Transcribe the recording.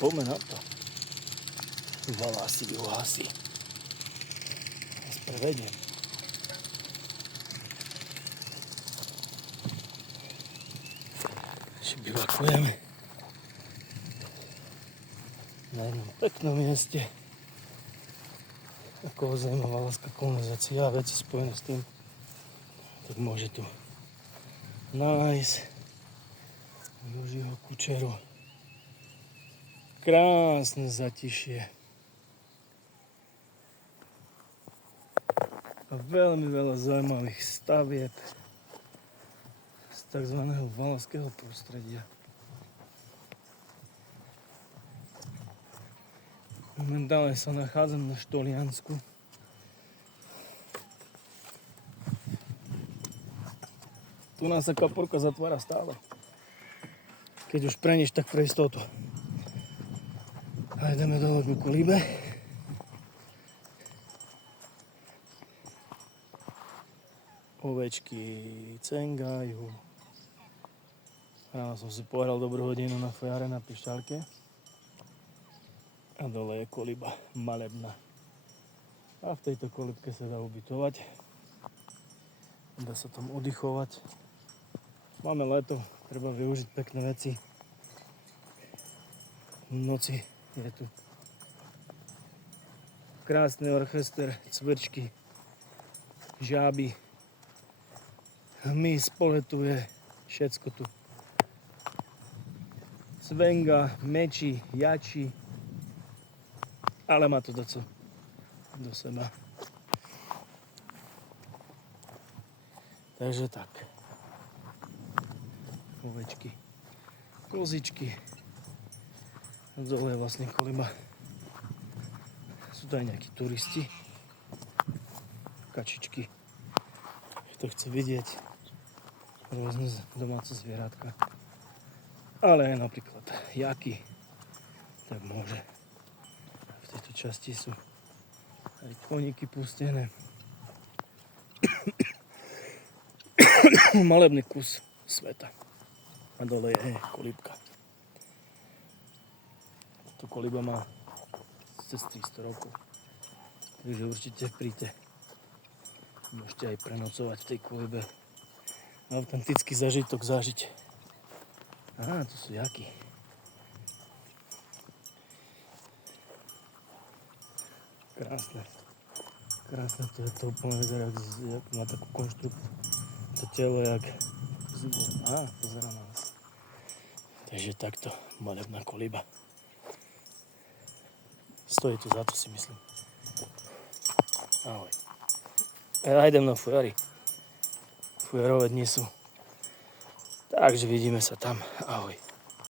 poďme na to. Valasy, juhasy. Ja sprevediem. Ešte bivakujeme na jednom peknom mieste. Ako zaujímavá valašská kolonizácia a veci spojené s tým, tak môže tu nájsť Jožiho Kučeru. Krásne zatišie. A veľmi veľa zaujímavých stavieb z tzv. Valašského prostredia. Momentálne sa nachádzam na Štoliansku. Tu nás sa kaporka zatvára stále. Keď už pre nič, tak pre istotu. A ideme dole ku Kolibe. Ovečky cengajú. Ráno som si pohral dobrú hodinu na fojare na pišťalke. A dole je koliba malebná. A v tejto kolibke sa dá ubytovať. Dá sa tam oddychovať. Máme leto, treba využiť pekné veci. V noci je tu krásny orchester, cvrčky, žáby, hmyz poletuje, všetko tu. Svenga, meči, jači, ale má to do seba. Takže tak. Ovečky, kozičky. Dole je vlastne Koliba. Sú tu aj nejakí turisti. Kačičky. Kto chce vidieť rôzne domáce zvieratka. Ale aj napríklad jaky. Tak môže. V tejto časti sú aj koníky pustené. Malebný kus sveta. A dole je kolibka. Táto koliba má cez 300 rokov. Takže určite príďte. Môžete aj prenocovať v tej kolibe. Autentický zažitok zažiť. Á, tu sú jaky. Krásne. Krásne to je to úplne vyzerá, jak má takú konštrukciu. To telo jak zubor. Á, pozerá na nás. Takže takto malebná koliba. Stojí to za to, si myslím. Ahoj. Ja idem na fujary. Fujarové dni sú. Takže vidíme sa tam. Ahoj.